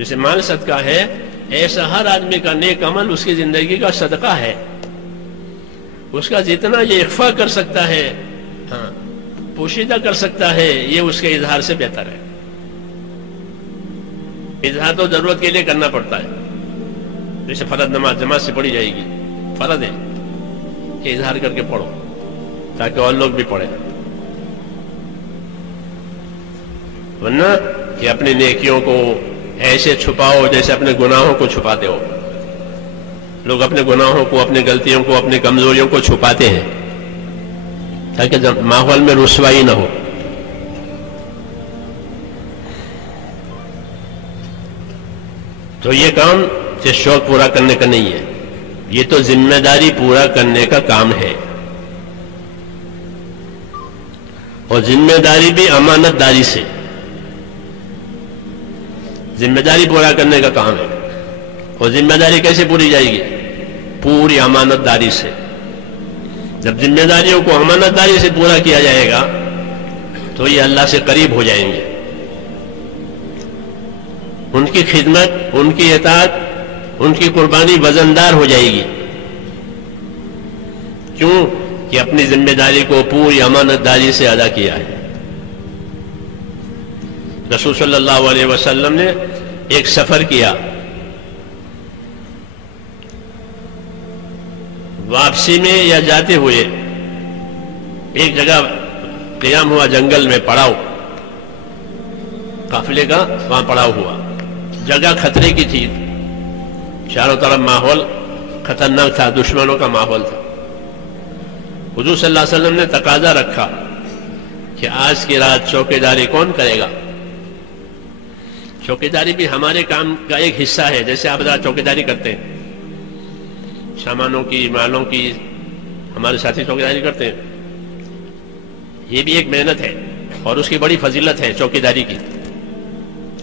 جیسے مال صدقہ ہے، ایسا ہر آدمی کا نیک عمل اس کی زندگی کا صدقہ ہے. اس کا جتنا یہ اخفا کر سکتا ہے، ہاں پوشیدہ کر سکتا ہے، یہ اس کے اظہار سے بہتر ہے. اظہار تو ضرورت کے لیے کرنا پڑتا ہے. جیسے فرض نماز جماعت سے پڑھی جائے گی، فرض ہے کہ اظہار کر کے پڑھو تاکہ اور لوگ بھی پڑھیں. ورنہ کہ اپنی نیکیوں کو ایسے چھپاؤ جیسے اپنے گناہوں کو چھپاتے ہو. لوگ اپنے گناہوں کو، اپنی غلطیوں کو، اپنی کمزوریوں کو چھپاتے ہیں تاکہ ماحول میں رسوائی نہ ہو. تو یہ کام صرف شوق پورا کرنے کا نہیں ہے، یہ تو ذمہ داری پورا کرنے کا کام ہے. اور ذمہ داری بھی امانت داری سے، ذمہ داری پورا کرنے کا کام ہے. اور ذمہ داری کیسے پوری جائے گی؟ پوری امانت داری سے. جب ذمہ داریوں کو امانت داری سے پورا کیا جائے گا تو یہ اللہ سے قریب ہو جائیں گے. ان کی خدمت، ان کی اطاعت، ان کی قربانی وزندار ہو جائے گی. کیوں کہ اپنی ذمہ داری کو پوری امانت داری سے ادا کیا ہے. رسول صلی اللہ علیہ وسلم نے ایک سفر کیا، واپسی میں یا جاتے ہوئے ایک جگہ قیام ہوا، جنگل میں پڑاؤ، قافلے کا وہاں پڑاؤ ہوا. جگہ خطرے کی تھی، چاروں طرف ماحول خطرناک تھا، دشمنوں کا ماحول تھا. حضور صلی اللہ علیہ وسلم نے تقاضا رکھا کہ آج کی رات چوکیداری کون کرے گا؟ چوکیداری بھی ہمارے کام کا ایک حصہ ہے. جیسے آپ ذرا چوکیداری کرتے ہیں، سامانوں کی، مالوں کی، ہمارے ساتھی چوکیداری کرتے ہیں. یہ بھی ایک محنت ہے اور اس کی بڑی فضیلت ہے چوکیداری کی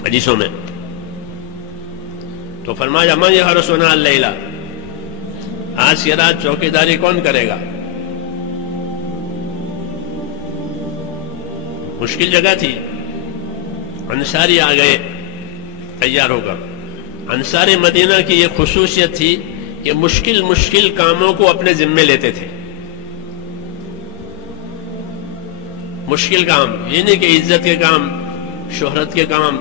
حدیثوں میں. تو فرمایا من یحرسنا اللیلہ، آج کی رات چوکیداری کون کرے گا؟ مشکل جگہ تھی، انصاری آ گئے تیار ہو کر. انصار مدینہ کی یہ خصوصیت تھی کہ مشکل کاموں کو اپنے ذمے لیتے تھے. مشکل کام یہ نہیں کہ عزت کے کام، شہرت کے کام،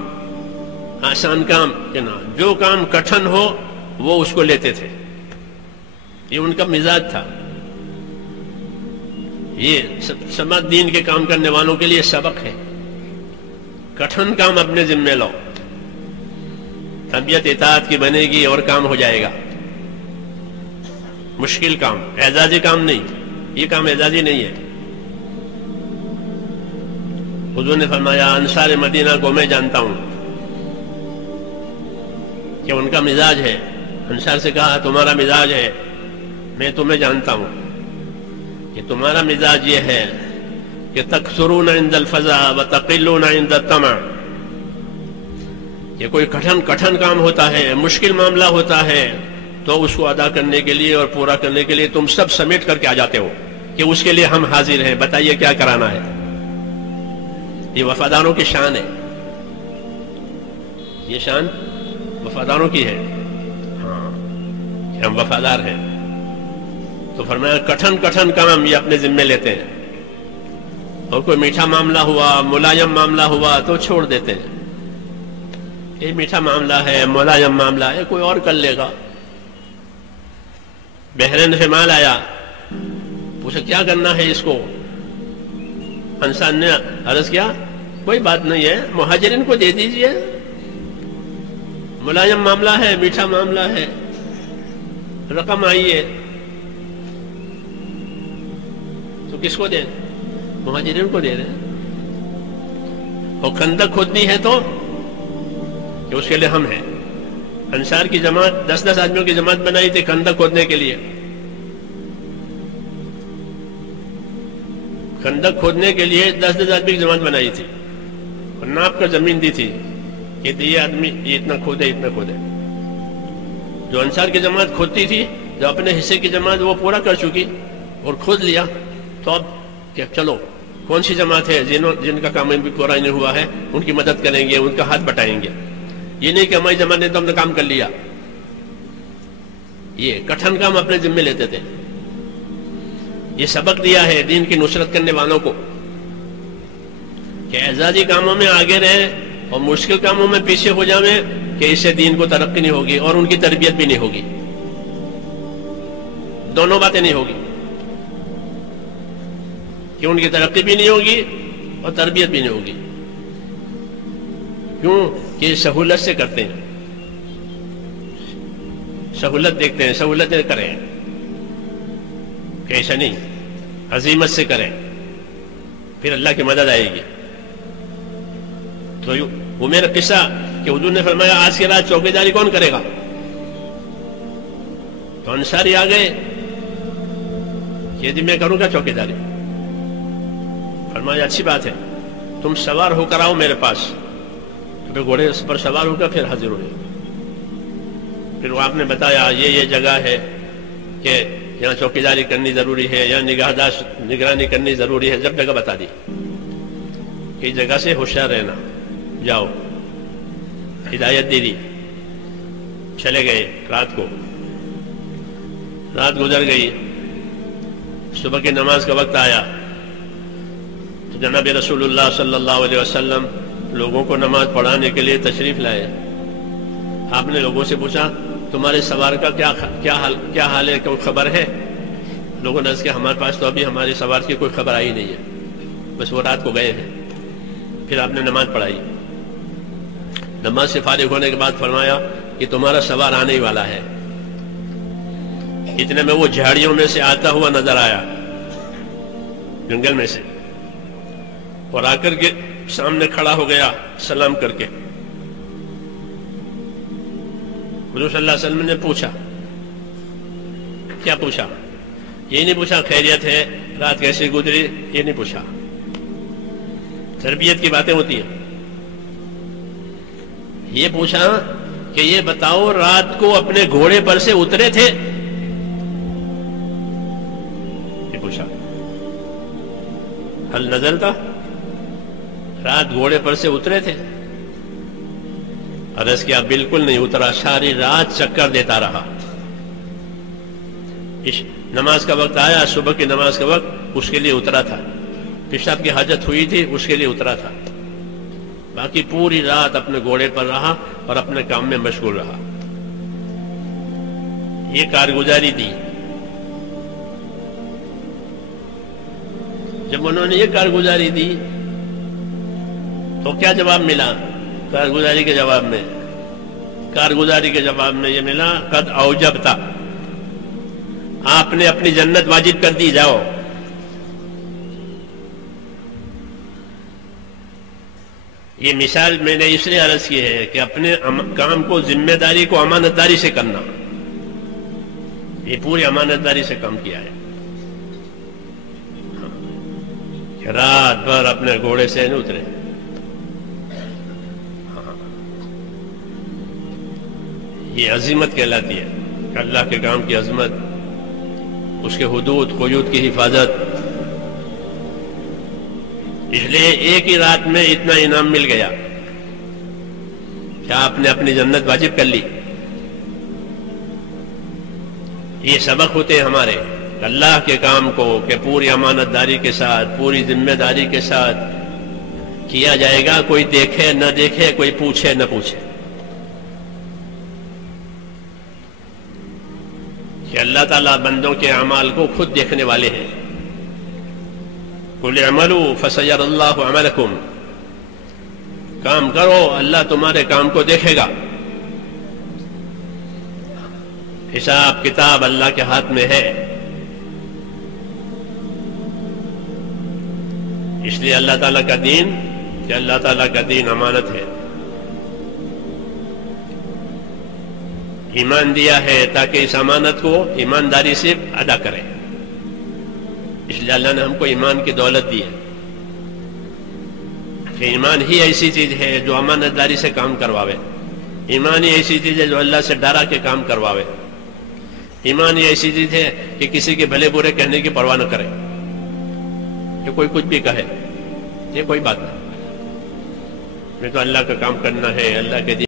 آسان کام کہ نہ، جو کام کٹھن ہو وہ اس کو لیتے تھے. یہ ان کا مزاج تھا. یہ سماج دین کے کام کرنے والوں کے لیے سبق ہے. کٹھن کام اپنے ذمے لو، طبیعت اطاعت کی بنے گی اور کام ہو جائے گا. مشکل کام، اعزازی کام نہیں، یہ کام اعزازی نہیں ہے. حضور نے فرمایا انصار مدینہ کو میں جانتا ہوں کہ ان کا مزاج ہے. انصار سے کہا تمہارا مزاج ہے، میں تمہیں جانتا ہوں کہ تمہارا مزاج یہ ہے کہ تکثرون عند الفزع وتقلون عند الطمع. یہ کوئی کٹھن کام ہوتا ہے، مشکل معاملہ ہوتا ہے تو اس کو ادا کرنے کے لیے اور پورا کرنے کے لیے تم سب سمیٹ کر کے آ جاتے ہو کہ اس کے لیے ہم حاضر ہیں، بتائیے کیا کرانا ہے. یہ وفاداروں کی شان ہے، یہ شان وفاداروں کی ہے. ہاں کہ ہم وفادار ہیں. تو فرمایا کٹھن کام یہ اپنے ذمے لیتے ہیں، اور کوئی میٹھا معاملہ ہوا، ملائم معاملہ ہوا تو چھوڑ دیتے ہیں. یہ میٹھا معاملہ ہے، ملائم معاملہ ہے، کوئی اور کر لے گا. بحرین سے مال آیا، پوچھا کیا کرنا ہے اس کو؟ انصار نے عرض کیا کوئی بات نہیں ہے، مہاجرین کو دے دیجئے. ملائم معاملہ ہے، میٹھا معاملہ ہے، رقم آئی ہے تو کس کو دیں؟ مہاجرین کو دے رہے ہیں. اور خندق کھودنی ہے تو کہ اس کے لیے ہم ہیں. انصار کی جماعت 10 آدمیوں کی جماعت بنائی تھی خندق کھودنے کے لیے. خندق کھودنے کے لیے 10 آدمی کی جماعت بنائی تھی اور ناپ کر زمین دی تھی کہ یہ آدمی یہ اتنا کھودے اتنا کھودے. جو انصار کی جماعت کھودتی تھی، جو اپنے حصے کی جماعت وہ پورا کر چکی اور کھود لیا، تو اب کہ چلو کون سی جماعت ہے جن کا کام بھی پورا نہیں ہوا ہے ان کی مدد کریں گے، ان کا ہاتھ بٹائیں گے. یہ نہیں کہ ہماری جماعت نے تو ہم نے کام کر لیا. یہ کٹھن کام اپنے ذمے لیتے تھے. یہ سبق دیا ہے دین کی نصرت کرنے والوں کو کہ اعزازی کاموں میں آگے رہیں اور مشکل کاموں میں پیچھے ہو جاویں کہ اس سے دین کو ترقی نہیں ہوگی اور ان کی تربیت بھی نہیں ہوگی. دونوں باتیں نہیں ہوگی کہ ان کی ترقی بھی نہیں ہوگی اور تربیت بھی نہیں ہوگی. کیوں کہ سہولت سے کرتے ہیں, سہولت دیکھتے ہیں, سہولتیں کریں, کہ ایسا نہیں, عزیمت سے کریں, پھر اللہ کی مدد آئے گی. تو وہ میرا قصہ کہ حضور نے فرمایا آج کی رات چوکی داری کون کرے گا؟ تو انصاری آ گئے کہ جی میں کروں گا چوکی داری. فرمایا اچھی بات ہے, تم سوار ہو کر آؤ میرے پاس. پھر گھوڑے پر سوار ہو کر پھر حاضر ہوئے. پھر وہ آپ نے بتایا یہ جگہ ہے کہ یہاں چوکی داری کرنی ضروری ہے, یہاں نگرانی کرنی ضروری ہے. جب جگہ بتا دی کہ جگہ سے ہوشیار رہنا, جاؤ, ہدایت دے دی. چلے گئے. رات گزر گئی. صبح کی نماز کا وقت آیا تو جناب رسول اللہ صلی اللہ علیہ وسلم لوگوں کو نماز پڑھانے کے لیے تشریف لائے. آپ نے لوگوں سے پوچھا تمہارے سوار کا کیا حال ہے, کوئی خبر ہے؟ لوگوں نے کہا ہمارے پاس تو ابھی ہمارے سوار کی کوئی خبر آئی نہیں ہے, بس وہ رات کو گئے ہیں. پھر آپ نے نماز پڑھائی. نماز سے فارغ ہونے کے بعد فرمایا کہ تمہارا سوار آنے ہی والا ہے. اتنے میں وہ جھاڑیوں میں سے آتا ہوا نظر آیا, جنگل میں سے, اور آ کر کے سامنے کھڑا ہو گیا سلام کر کے. حضور صلی اللہ علیہ وسلم نے پوچھا, کیا پوچھا؟ یہ نہیں پوچھا خیریت ہے, رات کیسے گزری, یہ نہیں پوچھا. تربیت کی باتیں ہوتی ہیں. یہ پوچھا کہ یہ بتاؤ رات کو اپنے گھوڑے پر سے اترے تھے؟ یہ پوچھا. حل نظر تھا, رات گھوڑے پر سے اترے تھے؟ عرض کیا بالکل نہیں اترا, ساری رات چکر دیتا رہا. نماز کا وقت آیا, صبح کی نماز کا وقت, اس کے لیے اترا تھا. پیشاب کی حاجت ہوئی تھی, اس کے لیے اترا تھا. باقی پوری رات اپنے گھوڑے پر رہا اور اپنے کام میں مشغول رہا. یہ کارگزاری دی. جب انہوں نے یہ کارگزاری دی تو کیا جواب ملا؟ کارگزاری کے جواب میں یہ ملا قد اوجبتا, آپ نے اپنی جنت واجب کر دی, جاؤ. یہ مثال میں نے اس لیے عرض کی ہے کہ اپنے کام کو, ذمہ داری کو امانت داری سے کرنا. یہ پوری امانت داری سے کام کیا ہے. رات بھر اپنے گھوڑے سے نہیں اترے. یہ عظمت کہلاتی ہے کہ اللہ کے کام کی عظمت, اس کے حدود قیود کی حفاظت. اس لیے ایک ہی رات میں اتنا انعام مل گیا کہ آپ نے اپنی جنت واجب کر لی. یہ سبق ہوتے ہیں ہمارے اللہ کے کام کو کہ پوری امانت داری کے ساتھ, پوری ذمہ داری کے ساتھ کیا جائے گا. کوئی دیکھے نہ دیکھے, کوئی پوچھے نہ پوچھے. کہ اللہ تعالیٰ بندوں کے اعمال کو خود دیکھنے والے ہیں. قل اعملوا فسيرى الله عملكم, کام کرو اللہ تمہارے کام کو دیکھے گا. حساب کتاب اللہ کے ہاتھ میں ہے. اس لیے اللہ تعالیٰ کا دین, کہ اللہ تعالیٰ کا دین امانت ہے. ایمان دیا ہے تاکہ اس امانت کو ایمانداری سے ادا کریں. اس لیے اللہ نے ہم کو ایمان کی دولت دی ہے کہ ایمان ہی ایسی چیز ہے جو امانت داری سے کام کرواوے. ایمان ہی ایسی چیز ہے جو اللہ سے ڈرا کے کام کرواوے. ایمان ہی ایسی چیز ہے کہ کسی کے بھلے برے کہنے کی پرواہ نہ کرے, کہ کوئی کچھ بھی کہے, یہ کوئی بات نہیں. میں تو اللہ کا کام کرنا ہے, اللہ کے دین